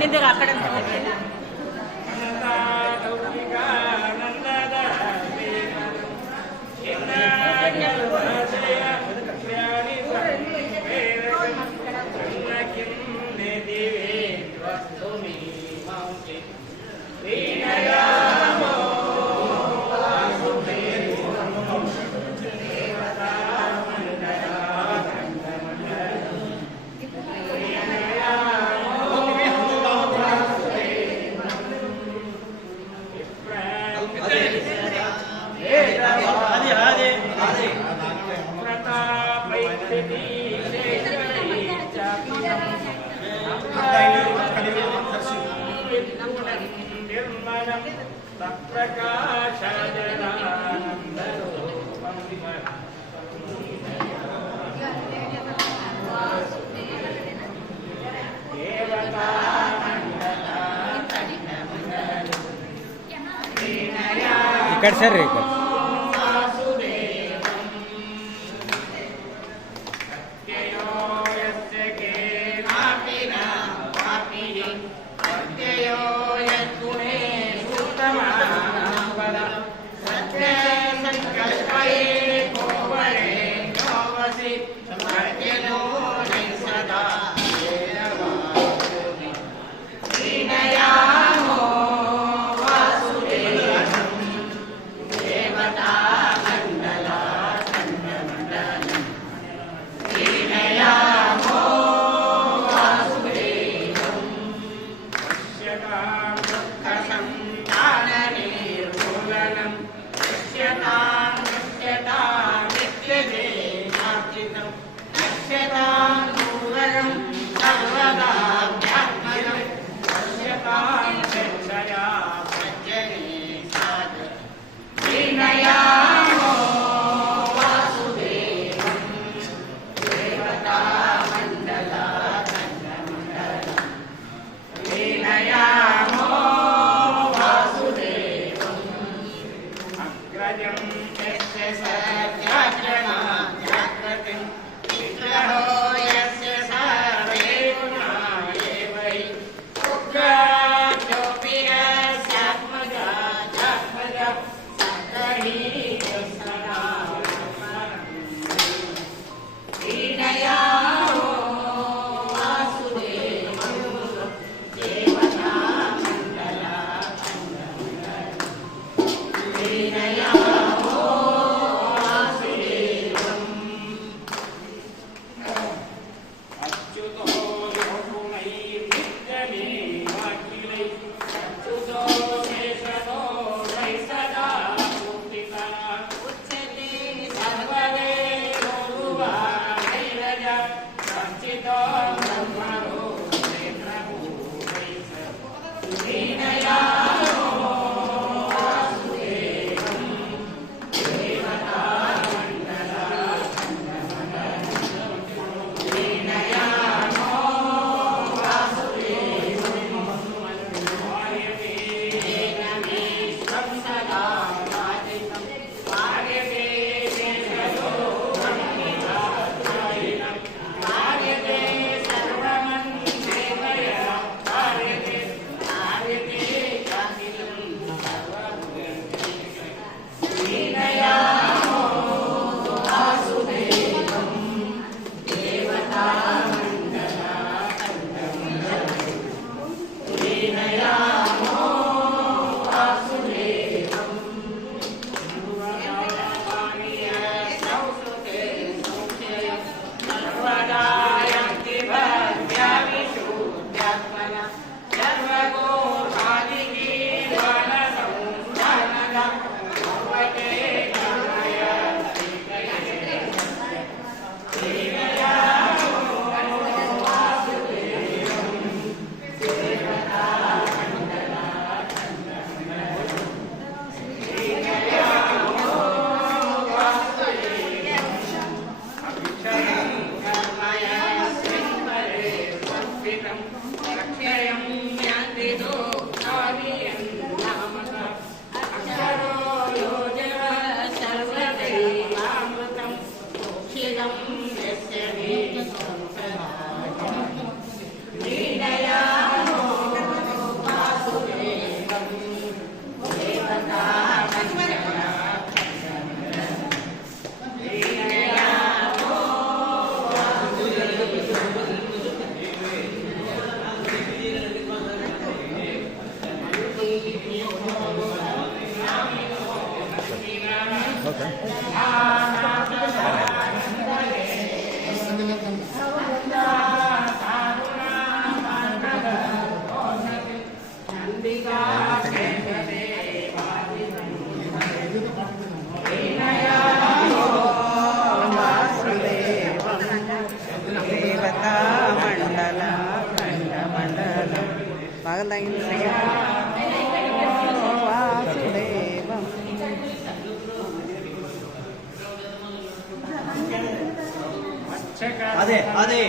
ನಿಂದಿರ ಆ ಕಡೆ ఇక్కడ సర్ ఇక్కడ ಹೌದಾ? ದೇವತಾ ಮಂಡಲ ಮಂಡಲ ವಾಸುದೇವಂ ಅದೇ ಅದೇ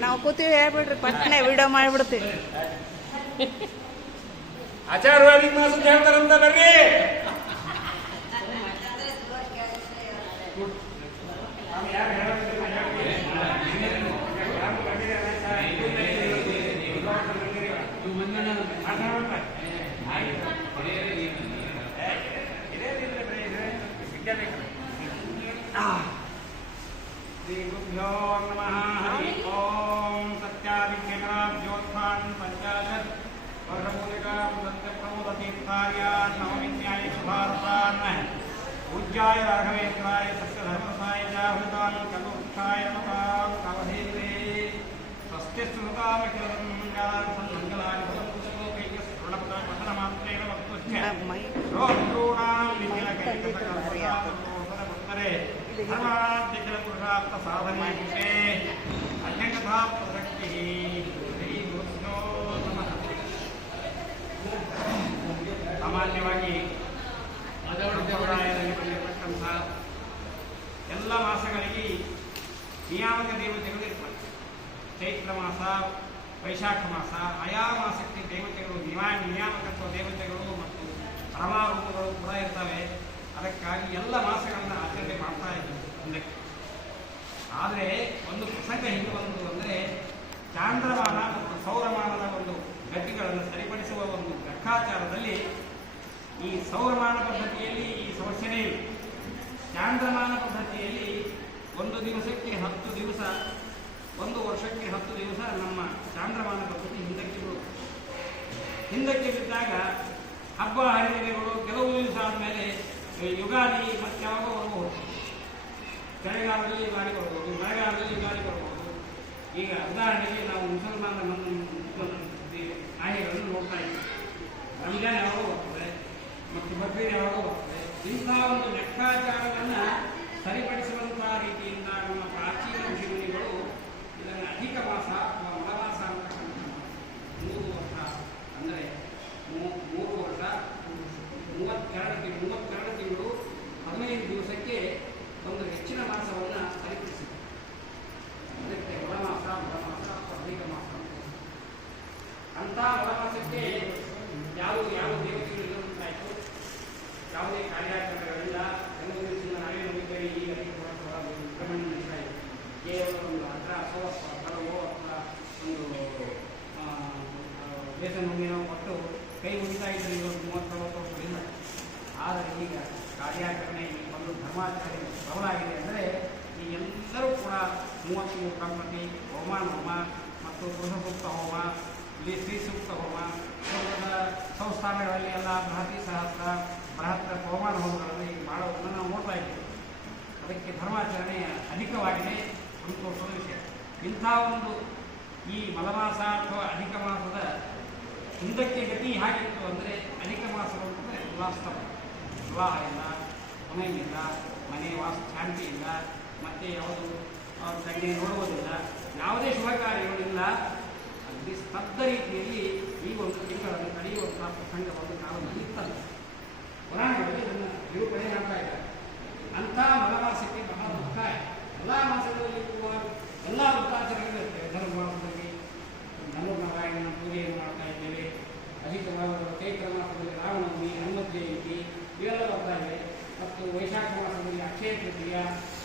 ನಾವು ಕೂತೀವಿ ಹೇಳ್ಬಿಡ್ರಿ ಪಟ್ನೆ ವಿಡಿಯೋ ಮಾಡಿಬಿಡ್ತೀವಿ. ಆಚಾರ್ಯ ಅಧಿಕ ಮಾಸ ಹೇಳ್ತಾರಂತ ಬರ್ರಿ. ಶ್ರೀ ಗುರುಭ್ಯೋ ನಮಃ. ಹರಿ ಓಂ. ಸತ್ಯಾದಿಜ್ಞಾಬ್ಜೋತ್ಥಾನ್ ಪಂಚಾಶತ್ ವರ್ಷಮೂಲಿಕಾಂ ಸತ್ಯಪ್ರಮೋದತೀರ್ಥಾರ್ಯಾನ್ ನವಮಿನ್ಯಾಯ ಶುಭಾರತಾನ್ ಪೂಜ್ಯಾಯ ರಾಘವೇಂದ್ರಾಯ ಸತ್ಯಧರ್ಮಸಾಯ ಜಾಹೃತಾನ್ ಕಲ್ಪವೃಕ್ಷಾಯ ನಮತಾಂ ಕವಧೇವೇ ಸ್ವಸ್ತಿ ಸ್ಮೃತಾಮಖಿಲಂ ಯಾನ್ ಸನ್ಮಂಗಲಾನಿ ಭವಂತು ಶ್ಲೋಕೈಕ ಸ್ಫುರಣಪದ ಪಠನಮಾತ್ರೇಣ ವಕ್ತುಶ್ಚ ಶ್ರೋತॄಣಾಂ ನಿಖಿಲಕೈಕಸಕಲ್ಪಯಾತೋ ಅಂದರೆ ಧರ್ಮಾದ್ಯಖಿಲ ಪುರುಷಾರ್ಥ ಸಾಧನೆಗೆ ಅನ್ಯಥಾ ಪ್ರಸಕ್ತಿ. ಶ್ರೀ ಗುರುಭ್ಯೋ ನಮಃ. ಸಾಮಾನ್ಯವಾಗಿ ಸಂಪ್ರದಾಯದಲ್ಲಿ ಬಂದಿರತಕ್ಕಂಥ ಎಲ್ಲ ಮಾಸಗಳಿಗೆ ನಿಯಾಮಕ ದೇವತೆಗಳು ಇರ್ತಾರೆ. ಚೈತ್ರ ಮಾಸ, ವೈಶಾಖ ಮಾಸ, ಆಯಾ ಮಾಸಕ್ಕೆ ದೇವತೆಗಳು ನಿಯಾಮಕತ್ವ ದೇವತೆಗಳು ಮತ್ತು ಪರಮಾರೂಪಗಳು ಕೂಡ ಇರ್ತವೆ. ಅದಕ್ಕಾಗಿ ಎಲ್ಲ ಮಾಸಗಳನ್ನು ಆಚರಣೆ ಮಾಡ್ತಾ ಇದ್ದೀವಿ ಮುಂದಕ್ಕೆ. ಆದರೆ ಒಂದು ಪ್ರಸಂಗ ಹಿಂದೆ ಬಂದು ಅಂದರೆ ಚಾಂದ್ರಮಾನ ಮತ್ತು ಸೌರಮಾನದ ಒಂದು ಗತಿಗಳನ್ನು ಸರಿಪಡಿಸುವ ಒಂದು ಲೆಕ್ಕಾಚಾರದಲ್ಲಿ ಈ ಸೌರಮಾನ ಪದ್ಧತಿಯಲ್ಲಿ ಈ ಸಮಸ್ಯೆನೇ ಇಲ್ಲ. ಚಾಂದ್ರಮಾನ ಪದ್ಧತಿಯಲ್ಲಿ ಒಂದು ದಿವಸಕ್ಕೆ 10 ದಿವಸ, ಒಂದು ವರ್ಷಕ್ಕೆ 10 ದಿವಸ ನಮ್ಮ ಚಾಂದ್ರಮಾನ ಪದ್ಧತಿ ಹಿಂದಕ್ಕೆ ಬಿದ್ದಾಗ ಹಬ್ಬ ಹರಿದಿನಗಳು ಕೆಲವು ದಿವಸ ಆದಮೇಲೆ ಯುಗಾದಿ ಮತ್ತೆ ಯಾವಾಗ ಬರ್ಬೋದು. ಚಳಿಗಾಲದಲ್ಲಿ ಯುಗಾದಿ ಬರ್ಬೋದು, ಮಳೆಗಾಲದಲ್ಲಿ ಯುಗಾದಿ ಬರ್ಬೋದು. ಈಗ ಉದಾಹರಣೆಗೆ ನಾವು ಮುಸಲ್ಮಾನ ನಾಯಿಗಳನ್ನು ನೋಡ್ತಾ ಇದ್ದೀವಿ. ರಂಜಾನ್ ಯಾವಾಗ ಬರ್ತದೆ ಮತ್ತು ಬಕ್ರೀದ್ ಯಾವಾಗ ಬರ್ತದೆ. ಇಂಥ ಒಂದು ಲೆಕ್ಕಾಚಾರವನ್ನು ಸರಿಪಡಿಸುವಂತಹ ರೀತಿಯಿಂದ ನಮ್ಮ ಪ್ರಾಚೀನ ಋಷಿಮುನಿಗಳು ಇದನ್ನು ಅಧಿಕ ಮಾಸ ಅಥವಾ ಮಲಮಾಸ ಅಂತಕ್ಕಂಥ 3 ವರ್ಷ ಅಂದರೆ 3 ವರ್ಷ 32 ತಿಂಗಳು 15 ದಿವಸಕ್ಕೆ ಒಂದು ಹೆಚ್ಚಿನ ಮಾಸವನ್ನು ಸರಿಪಡಿಸಿದೆ. ಅದಕ್ಕೆ ಒಳಮಾಸ ಅಧಿಕ ಮಾಸ ಅಂತ. ಒಳಮಾಸಕ್ಕೆ ಯಾವ ದೇವತೆಗಳು ಇರುವಂತಾಯಿತು, ಯಾವುದೇ ಕಾರ್ಯಾಚರಣೆಗಳಿಂದ ಕೆಲವು ದಿವಸದಿಂದ ನಾವೇ ನಂಬಿದ್ದೇವೆ. ಈ ವಿಕ್ರಮಣ ನಡೀತಾ ಇದೆ. ಕೇವಲ ಒಂದು 18 ಅಥವಾ ಒಂದು ದೇಶ ನುಂಗಿ ನಾವು ಕೊಟ್ಟು ಕೈ ಮುಗಿತಾ ಇದ್ದರೆ ಇವತ್ತು 30-40 ವರ್ಷದಿಂದ. ಆದರೆ ಈಗ ಕಾರ್ಯಾಚರಣೆ ಒಂದು ಧರ್ಮಾಚರಣೆ ಪ್ರಬಲಾಗಿದೆ. ಅಂದರೆ ಈ ಎಲ್ಲರೂ ಕೂಡ 33 ಕಂಪತಿ ಹೋಮ ಮತ್ತು ಪುರುಷ ಸೂಕ್ತ ಹೋಮ, ಇಲ್ಲಿ ಸ್ತ್ರೀ ಸೂಕ್ತ ಹೋಮ, ಸಂಸ್ಥಾನಗಳಲ್ಲಿ ಎಲ್ಲ ಬೃಹತಿ ಸಹಸ್ರ ಬೃಹತ್ ಹೋಮಾನ ಹೋಮಗಳಲ್ಲಿ ಮಾಡೋದನ್ನು ನಾವು ನೋಡ್ತಾ ಇದ್ದೀವಿ. ಅದಕ್ಕೆ ಧರ್ಮಾಚರಣೆ ಅಧಿಕವಾಗಿದೆ, ಸಂತೋಷದ ವಿಷಯ. ಇಂಥ ಒಂದು ಈ ಮಲಮಾಸ ಅಥವಾ ಅಧಿಕ ಮಾಸದ ಹಿಂದಕ್ಕೆ ಗತಿ ಹೇಗಿತ್ತು ಅಂದರೆ, ಅಧಿಕ ಮಾಸಗಳು ಅಂದರೆ ಉಲ್ಲಾಸ್ತವ, ವಿವಾಹ ಇಲ್ಲ, ಮನೆಯಿಲ್ಲ, ಮನೆ ಶಾಂತಿ ಇಲ್ಲ, ಮತ್ತೆ ಯಾವುದು ತಂಗಿ ನೋಡುವುದಿಲ್ಲ, ಯಾವುದೇ ಶುಭ ಕಾರ್ಯಗಳಿಲ್ಲ. ಅಲ್ಲಿ ಸ್ತಬ್ಧ ರೀತಿಯಲ್ಲಿ ಈ ಒಂದು ತಿಂಗಳನ್ನು ಕಳೆಯುವಂತಹ ಪ್ರಸಂಗವನ್ನು ನಾವು ಇರ್ತದೆ. ಪುರಾಣಗಳಲ್ಲಿ ಇದನ್ನು ನಿರೂಪಣೆ ಮಾಡ್ತಾ ಇದ್ದಾರೆ. ಅಂಥ ಮಲಮಾಸಕ್ಕೆ ಬಹಳ ದುಃಖ. ಎಲ್ಲ ಮಾಸಗಳಲ್ಲಿ ಕೂಡ ಎಲ್ಲ ವೃತ್ತಾಚರಣೆಗಳಿರ್ತವೆ. ಧನುರ್ಮಾಸದಲ್ಲಿ ಧನುರ್ನಾರಾಯಣನ ಪೂಜೆಯನ್ನು ಮಾಡ್ತಾ ಇದ್ದೇವೆ. ಅಧಿಕ ಚೈತ್ರ ಮಾಸದಲ್ಲಿ ರಾಮನವಮಿ, ಹನುಮತ್ ಜಯಂತಿ ಇವೆಲ್ಲ ಬರ್ತಾ ಇವೆ. ಮತ್ತು ವೈಶಾಖ ಮಾಸದಲ್ಲಿ ಅಕ್ಷಯ ತೃತೀಯ,